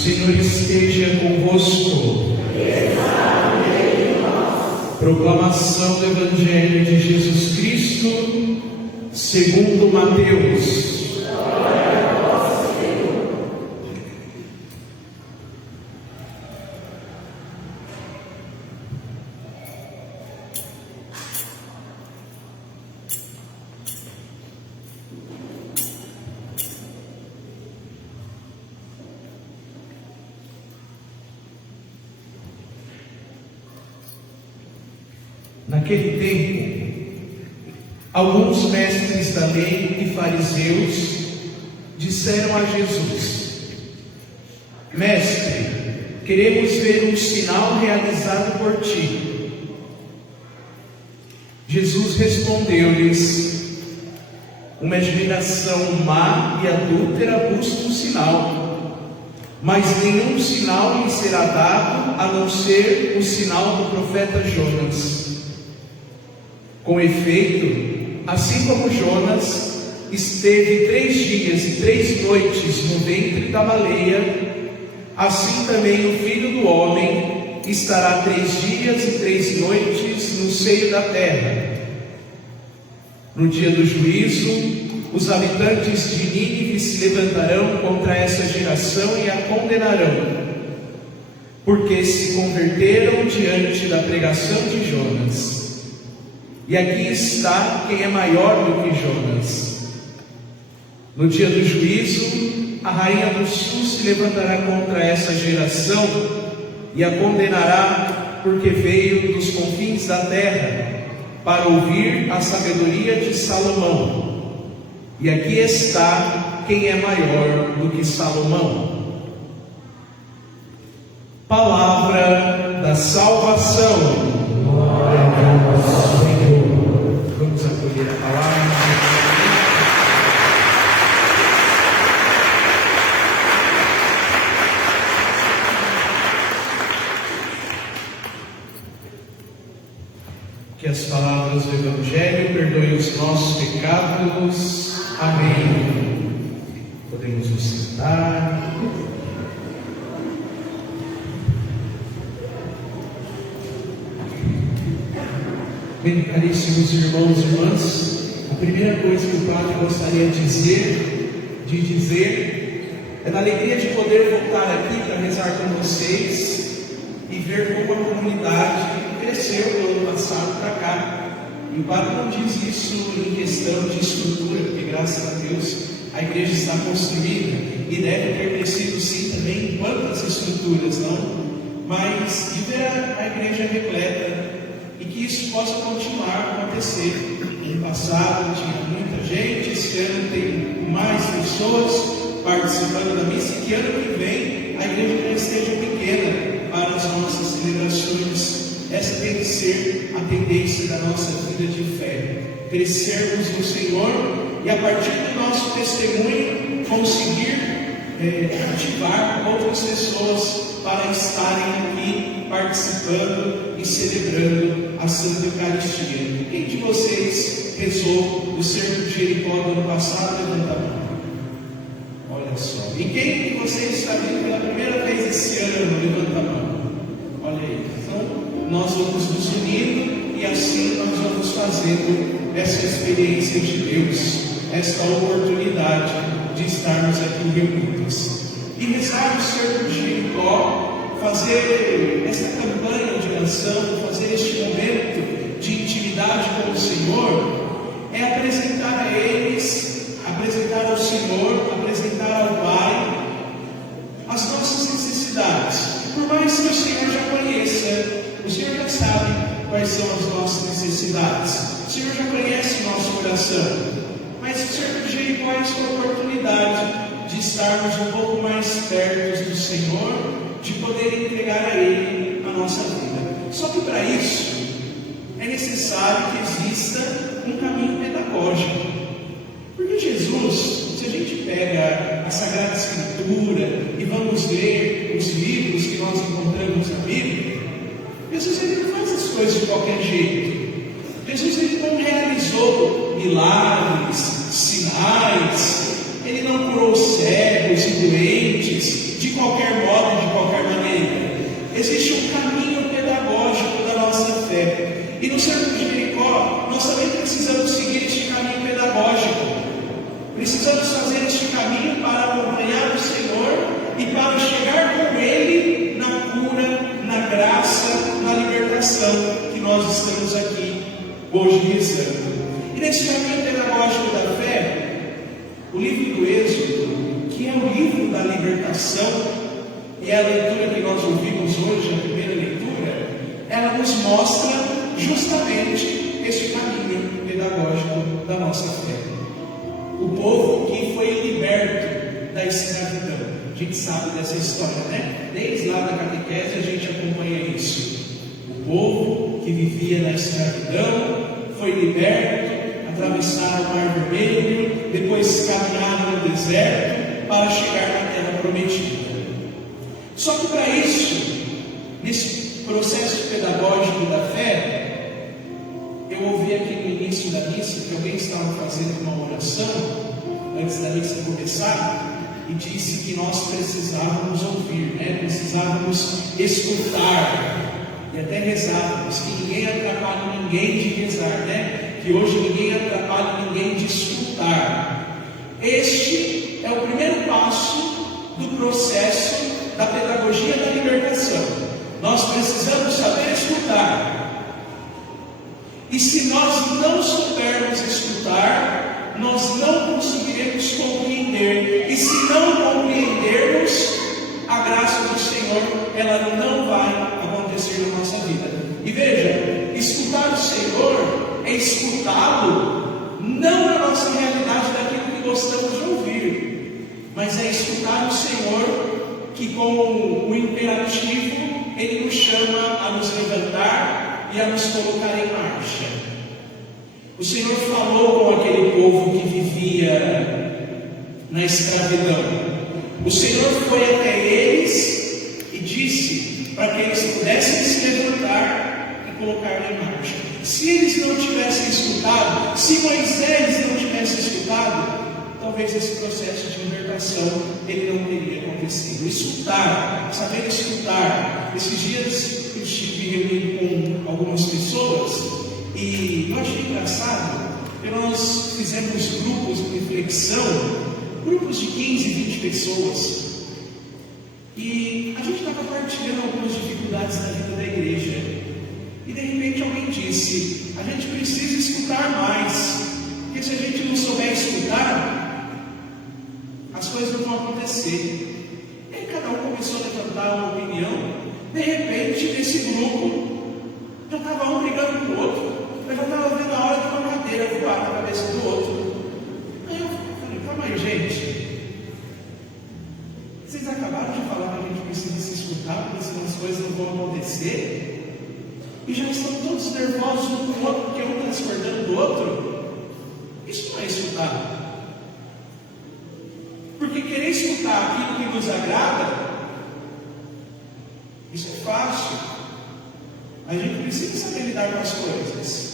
Senhor esteja convosco. Proclamação do Evangelho de Jesus Cristo, segundo Mateus. Naquele tempo, alguns mestres da lei e fariseus disseram a Jesus: Mestre, queremos ver um sinal realizado por ti. Jesus respondeu-lhes: uma geração má e adúltera busca um sinal, mas nenhum sinal lhe será dado a não ser o sinal do profeta Jonas. Com efeito, assim como Jonas esteve 3 dias e 3 noites no ventre da baleia, assim também o Filho do Homem estará 3 dias e 3 noites no seio da terra. No dia do juízo, os habitantes de Nínive se levantarão contra essa geração e a condenarão, porque se converteram diante da pregação de Jonas. E aqui está quem é maior do que Jonas. No dia do juízo, a rainha do sul se levantará contra essa geração e a condenará, porque veio dos confins da terra para ouvir a sabedoria de Salomão. E aqui está quem é maior do que Salomão. Palavra da salvação. Glória a Deus, Senhor. Vamos acolher a palavra. Que as palavras do Evangelho perdoem os nossos pecados. Amém. Podemos nos sentar. Bem, caríssimos irmãos e irmãs, a primeira coisa que o Padre gostaria de dizer é da alegria de poder voltar aqui para rezar com vocês e ver como a comunidade cresceu do ano passado para cá. E o Padre não diz isso em questão de estrutura, porque graças a Deus a igreja está construída e deve ter crescido sim também em quantas estruturas, não? Mas de ver a igreja repleta, e que isso possa continuar a acontecer. No passado tinha muita gente, esse ano tem mais pessoas participando da missa, e que ano que vem a igreja já esteja pequena para as nossas celebrações. Essa tem que ser a tendência da nossa vida de fé, crescermos no Senhor e a partir do nosso testemunho conseguir ativar outras pessoas para estarem aqui participando e celebrando a Santa Eucaristia. Quem de vocês rezou o Cerco de Jericó do ano passado? Levanta a mão. Olha só. E quem de vocês está vindo pela primeira vez esse ano? Levanta a mão. Olha aí. Então, nós vamos nos unindo e assim nós vamos fazendo essa experiência de Deus, esta oportunidade de estarmos aqui reunidos. E rezar o Cerco de Jericó, fazer esta campanha de oração, fazer este momento de intimidade com o Senhor, é apresentar a eles, apresentar ao Senhor, apresentar ao Pai as nossas necessidades. Por mais que o Senhor já conheça, o Senhor já sabe quais são as nossas necessidades, o Senhor já conhece o nosso coração, mas o Cerco de Jericó é esta oportunidade de estarmos um pouco mais perto do Senhor, de poder entregar a Ele a nossa vida. Só que para isso é necessário que exista um caminho pedagógico. Porque Jesus, se a gente pega a Sagrada Escritura e vamos ler os livros que nós encontramos na Bíblia, Jesus ele não faz as coisas de qualquer jeito. Jesus ele não realizou milagres, sinais, ele não curou cegos e doentes de qualquer modo, hoje rezando. E nesse caminho pedagógico da fé, o livro do Êxodo, que é o livro da libertação, e é a leitura que nós ouvimos hoje, a primeira leitura, ela nos mostra justamente este caminho pedagógico da nossa fé. O povo que foi liberto da escravidão. A gente sabe dessa história, né? Desde lá da catequese a gente acompanha isso. O povo que vivia na escravidão foi liberto, atravessaram o Mar Vermelho, depois caminharam no deserto para chegar na Terra Prometida. Só que para isso, nesse processo pedagógico da fé, eu ouvi aqui no início da missa que alguém estava fazendo uma oração antes da missa começar e disse que nós precisávamos ouvir, precisávamos escutar e até rezávamos, que ninguém atrapalha ninguém de rezar, que hoje ninguém atrapalha ninguém de escutar. Este é o primeiro passo do processo da pedagogia da libertação. Nós precisamos saber escutar. E se nós não soubermos escutar, nós não conseguiremos compreender. E se não compreendermos, a graça do Senhor, ela não vai acontecer na nossa vida. E veja, escutar o Senhor é escutá-lo, não na nossa realidade daquilo que gostamos de ouvir, mas é escutar o Senhor que com o imperativo Ele nos chama a nos levantar e a nos colocar em marcha. O Senhor falou com aquele povo que vivia na escravidão. O Senhor foi até eles e disse para que eles pudessem se levantar e colocar em marcha. Se eles não tivessem escutado, se Moisés não tivesse escutado, talvez esse processo de libertação ele não teria acontecido. Escutar, saber escutar. Esses dias eu estive reunido com algumas pessoas e eu achei engraçado que nós fizemos grupos de reflexão, grupos de 15, 20 pessoas, e a gente estava partilhando algumas dificuldades da vida da igreja, e de repente alguém disse: a gente precisa escutar mais, porque se a gente não souber escutar, as coisas não vão acontecer. E aí cada um começou a levantar uma opinião. De repente, nesse grupo, já estava um brigando com o outro. Eu já estava vendo a hora de uma cadeira voar na cabeça do outro. Aí eu falei: calma aí, gente. Vocês acabaram de falar que a gente precisa se escutar, porque senão as coisas não vão acontecer. E já estão todos nervosos um com o outro, porque um está discordando do outro. Isso não é escutar. Porque querer escutar aquilo que nos agrada, isso é fácil. A gente precisa saber lidar com as coisas.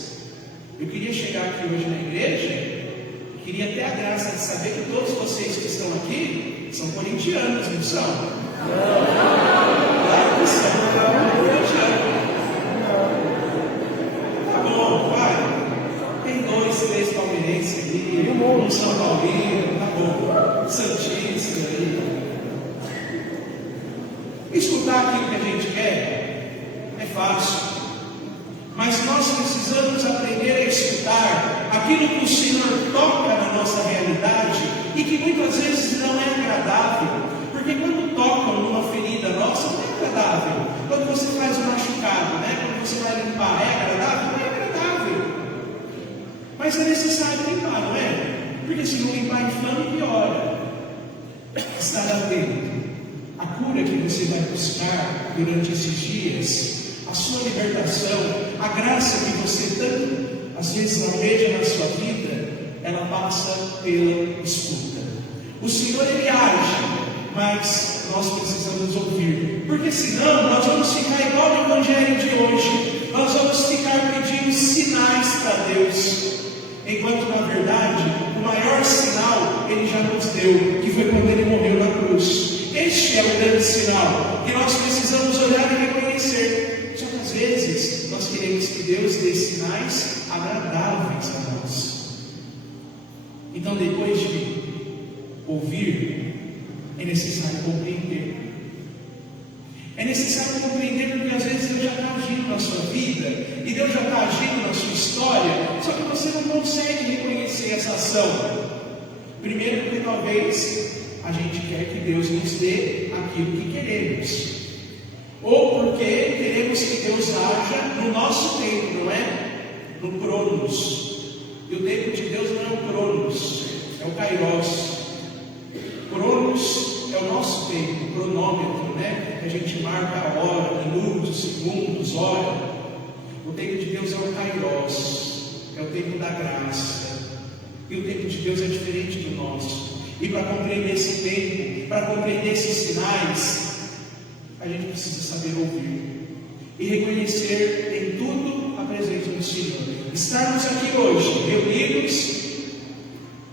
Eu queria chegar aqui hoje na igreja e queria ter a graça de saber que todos vocês que estão aqui são corintianos, não são? Claro que são corintianos. Tá bom, vai. Tem 2, 3 palmeirenses ali, um São Paulino, tá bom. Santista aí. Escutar aquilo que a gente quer é fácil, mas nós precisamos aprender a escutar aquilo que o Senhor toca na nossa realidade e que muitas vezes não é agradável, porque quando tocam numa ferida nossa não é agradável. Quando você faz um machucado, quando você vai limpar, é agradável? Não é agradável, mas é necessário limpar, não é? Porque se não limpar, inflama e piora. Estar atento. A cura que você vai buscar durante esses dias, a sua libertação, a graça que você tanto às vezes almeja na sua vida, ela passa pela escuta. O Senhor ele age, mas nós precisamos ouvir, porque senão nós vamos ficar igual no Evangelho de hoje. Nós vamos ficar pedindo sinais para Deus, enquanto na verdade o maior sinal ele já nos deu, que foi quando ele morreu na cruz. Este é o grande sinal que nós precisamos olhar e reconhecer. Só que às vezes nós queremos que Deus dê sinais agradáveis a nós. Então, depois de ouvir, é necessário compreender. É necessário compreender porque às vezes Deus já está agindo na sua vida, e Deus já está agindo na sua história, só que você não consegue reconhecer essa ação. Primeiro porque talvez a gente quer que Deus nos dê aquilo que queremos, ou porque queremos que Deus haja no nosso tempo, não é? No Cronos. E o tempo de Deus não é o Cronos, é o Kairos. Cronos é o nosso tempo, o cronômetro, né? Que a gente marca a hora, minutos, segundos, hora. O tempo de Deus é o Kairos, é o tempo da graça. E o tempo de Deus é diferente do nosso. E para compreender esse tempo, para compreender esses sinais, a gente precisa saber ouvir e reconhecer em tudo a presença do Senhor. Estarmos aqui hoje, reunidos,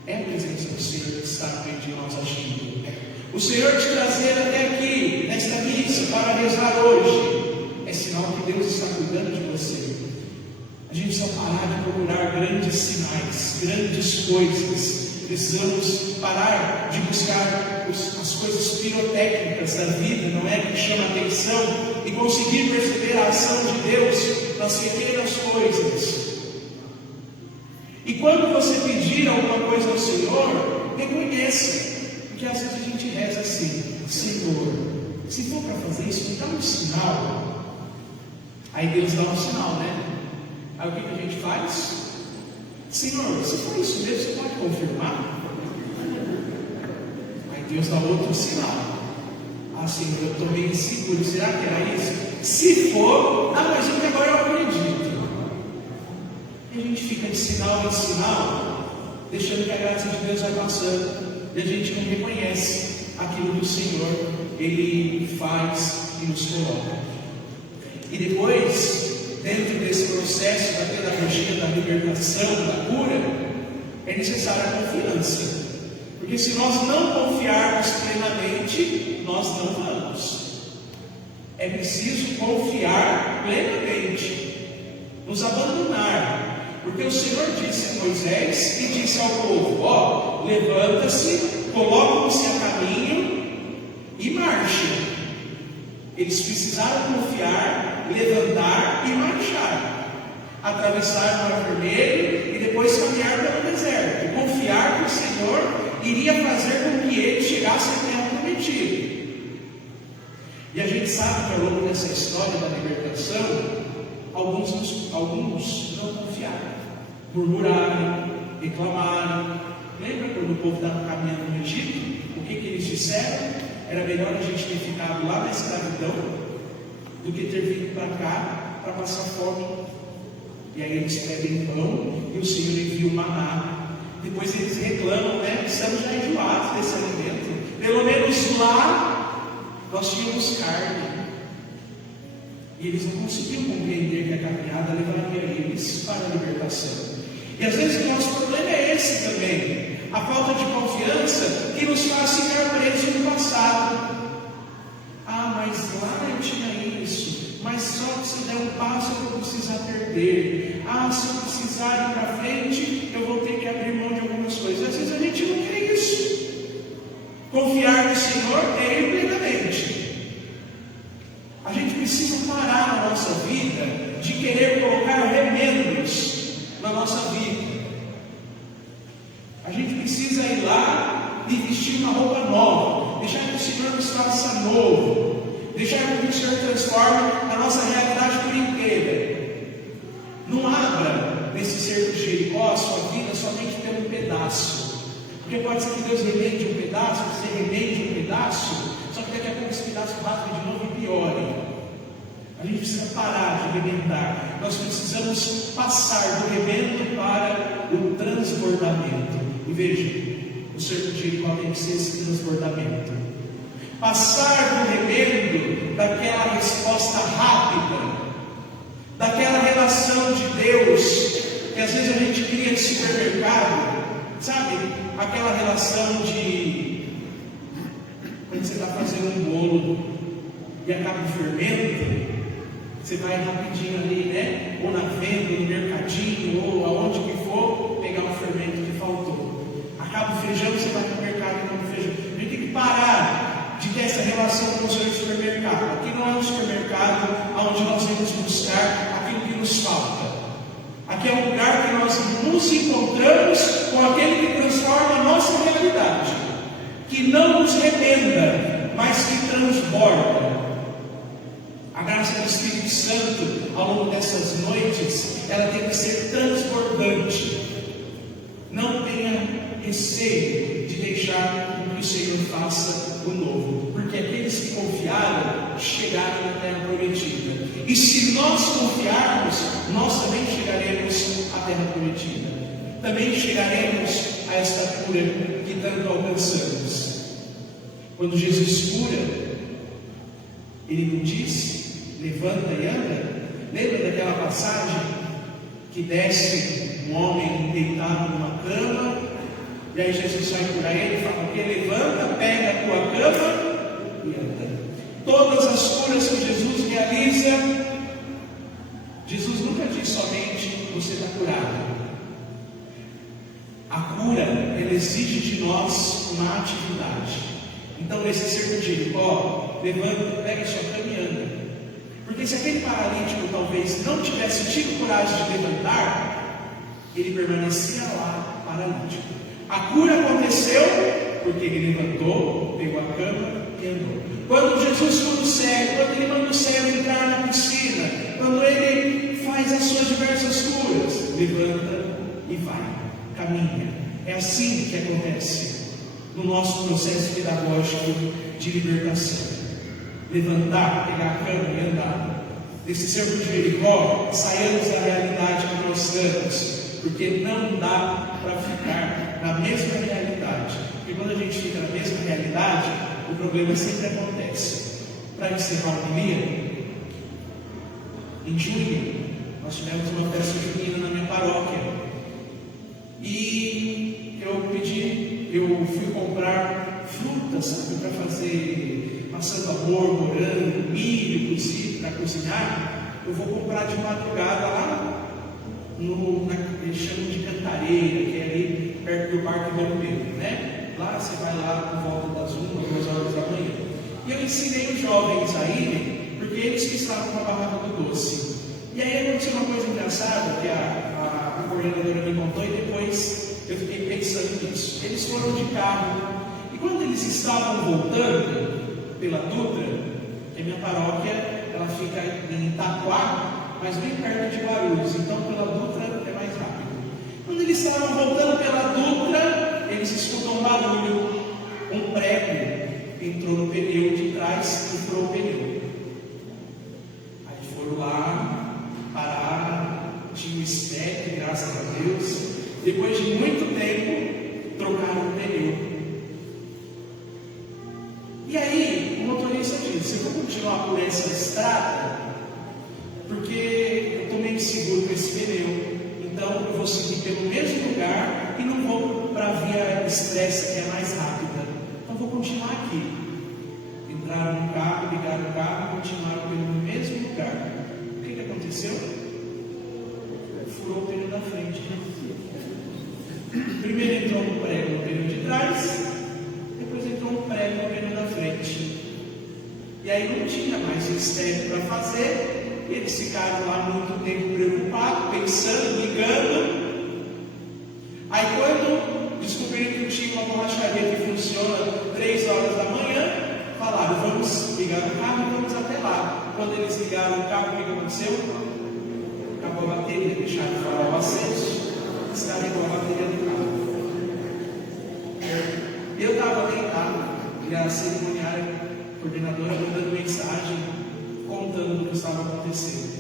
é a presença do Senhor que está no meio de nós agindo. O Senhor te trazer até aqui, nesta missa, para rezar hoje, é sinal que Deus está cuidando de você. A gente precisa parar de procurar grandes sinais, grandes coisas. Precisamos parar de buscar as coisas pirotécnicas da vida, não é? Que chama atenção, e conseguir perceber a ação de Deus nas pequenas coisas. E quando você pedir alguma coisa ao Senhor, reconheça, porque às vezes a gente reza assim: Senhor, se for para fazer isso, me dá um sinal. Aí Deus dá um sinal, né? Aí o que a gente faz? Senhor, se for isso mesmo, você pode confirmar? Aí Deus dá outro sinal. Ah, Senhor, eu estou meio inseguro, será que era isso? Se for, mas é que agora eu acredito. E a gente fica de sinal em sinal, deixando que a graça de Deus vai passando, e a gente não reconhece aquilo que o Senhor, Ele faz e nos coloca. E depois, dentro desse processo da pedagogia, da libertação, da cura, é necessária a confiança. Porque se nós não confiarmos plenamente, nós não vamos. É preciso confiar plenamente, nos abandonar. Porque o Senhor disse a Moisés e disse ao povo: levanta-se, coloca-se a caminho e marche. Eles precisaram confiar, levantar e marchar, atravessar o Mar Vermelho e depois caminhar pelo deserto, e confiar que o Senhor iria fazer com que eles chegassem à terra prometida. E a gente sabe que ao longo dessa história da libertação, alguns não confiaram, murmuraram, reclamaram. Lembra quando o povo estava caminhando no Egito? O que eles disseram? Era melhor a gente ter ficado lá na escravidão do que ter vindo para cá para passar fome. E aí eles pedem pão e o Senhor envia o maná. Depois eles reclamam, né? Estamos já enjoados desse alimento. Pelo menos lá nós tínhamos carne. E eles não conseguiam compreender que a caminhada levaria eles para a libertação. E às vezes o nosso problema é esse também. A falta de confiança que nos faz ficar presos no passado. Ah, mas lá eu tinha isso. Mas só que se der um passo eu vou precisar perder. Ah, se eu precisar ir para frente, eu vou ter que abrir mão de algumas coisas. Às vezes a gente não quer isso. Confiar no Senhor é ir plenamente. A gente precisa parar na nossa vida de querer colocar remendos na nossa vida. A gente precisa ir lá e vestir uma roupa nova, deixar que o Senhor nos faça novo, deixar que o Senhor transforme a nossa realidade por inteira. Não abra nesse cerco de Jericó a sua vida somente pelo um pedaço, porque pode ser que Deus remende um pedaço, você remende um pedaço, só que daqui a pouco esse pedaço rasga de novo e piore. A gente precisa parar de remendar. Nós precisamos passar do remendo para o transbordamento. E veja, o cerco de Jericó tem que ser esse transbordamento. Passar do remendo daquela resposta rápida, daquela relação de Deus, que às vezes a gente cria em supermercado, sabe? Aquela relação de quando você está fazendo um bolo e acaba o fermento, você vai rapidinho ali, né? Ou na venda, no mercadinho, ou aonde que for, pegar o fermento que faltou. Acaba o feijão, você vai no mercado e compra o feijão. A gente tem que parar de ter essa relação comparação com o supermercado. Aqui não é um supermercado onde nós vamos buscar aquilo que nos falta. Aqui é um lugar que nós nos encontramos com aquele que transforma a nossa realidade, que não nos remenda, mas que transborda. A graça do Espírito Santo, ao longo dessas noites, ela tem que ser transbordante. Não tenha receio de deixar que o Senhor faça o novo, porque aqueles que confiaram chegaram na terra prometida. E se nós confiarmos, nós também chegaremos à terra prometida. Também chegaremos à estatura que tanto alcançamos. Quando Jesus cura, Ele não diz: levanta e anda. Lembra daquela passagem que desce um homem deitado numa cama, e aí Jesus vai curar ele e fala: levanta, pega a tua cama e anda. Todas as curas que Jesus realiza, Jesus nunca diz somente: você está curado. A cura, ela exige de nós uma atividade. Então nesse sermão de levanta, pega a sua cama e anda. Porque se aquele paralítico talvez não tivesse tido coragem de levantar, ele permanecia lá paralítico. A cura aconteceu porque ele levantou, pegou a cama e andou. Quando Jesus cura o cego, quando ele manda o cego entrar na piscina, quando ele faz as suas diversas curas, levanta e vai, caminha. É assim que acontece no nosso processo pedagógico de libertação. Levantar, pegar a cama e andar. Nesse sermão de Jericó, saiamos da realidade que nós estamos, porque não dá para ficar na mesma realidade. Porque quando a gente fica na mesma realidade, o problema sempre acontece. Para encerrar a homilia, em junho, nós tivemos uma festa junina na minha paróquia. E eu fui comprar frutas para fazer maçã do amor, morango, milho, cozido para cozinhar. Eu vou comprar de madrugada lá eles chamam de Cantareira, que é ali perto do Parque Dom Pedro, né? Lá você vai lá por volta das 1 ou 2 horas da manhã. E eu ensinei os jovens a irem, porque eles que estavam na barraca do doce. E aí aconteceu uma coisa engraçada que a coordenadora me contou, e depois eu fiquei pensando nisso. Eles foram de carro, e quando eles estavam voltando pela Dutra, que a minha paróquia ela fica em Itaquá, mas bem perto de Guarulhos, então pela Dutra é mais rápido. Quando eles estavam voltando pela Dutra, eles escutam um barulho, um prego entrou no pneu de trás e furou o pneu. Aí foram lá, pararam, tinha um step, graças a Deus. Depois de muito tempo, trocaram o pneu. E aí, o motorista disse: eu vou continuar por essa estrada, porque eu estou meio inseguro com esse pneu. Então, eu vou seguir pelo mesmo lugar e não vou para a via expressa, que é mais rápida. Então, vou continuar aqui. Entraram no carro, ligaram o carro e continuaram pelo mesmo lugar. O que aconteceu? Furou o pneu da frente. Primeiro entrou um prego no pneu de trás, depois entrou um prego no pneu da frente. E aí não tinha mais mistério para fazer, e eles ficaram lá muito tempo preocupados, pensando, ligando. Aí quando descobriram que tinha uma borracharia que funciona 3 horas da manhã, falaram: vamos ligar o carro e vamos até lá. Quando eles ligaram o carro, o que aconteceu? Acabou a bateria, deixaram o farol aceso, descarregou a bateria do carro. Eu estava deitado, e a cerimoniária, coordenadora, mandando mensagem, contando o que estava acontecendo.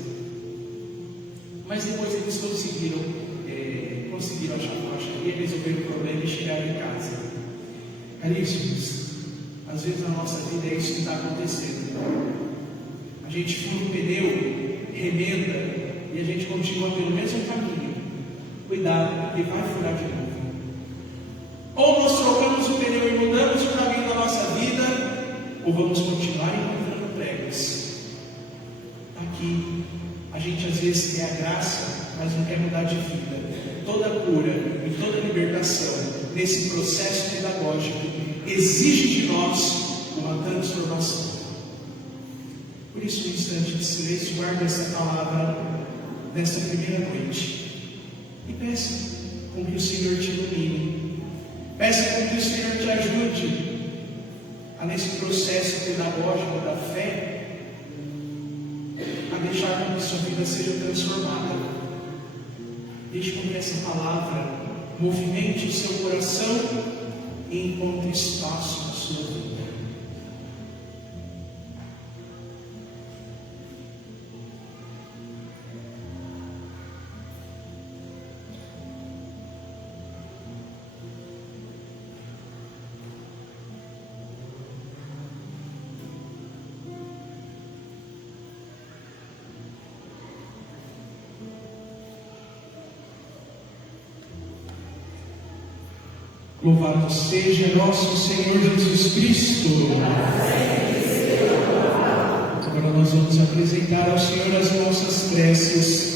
Mas depois eles conseguiram achar a borracharia, resolver o problema e chegaram em casa. Caríssimos, às vezes na nossa vida é isso que está acontecendo. A gente fura o pneu, remenda, e a gente continua pelo mesmo caminho. Cuidado, porque vai furar de novo. Ou nós trocamos o pneu e mudamos o caminho da nossa vida, ou vamos continuar encontrando pregos. Aqui, a gente às vezes quer a graça, mas não quer mudar de vida. Toda cura e toda libertação, nesse processo pedagógico, exige de nós uma transformação. de silêncio, guarde essa palavra nessa primeira noite. E peça com que o Senhor te ilumine. Peça com que o Senhor te ajude a, nesse processo pedagógico da fé, a deixar com que sua vida seja transformada. Deixe com que essa palavra movimente o seu coração e encontre espaço na sua vida. Louvado seja nosso Senhor Jesus Cristo. Agora nós vamos apresentar ao Senhor as nossas preces.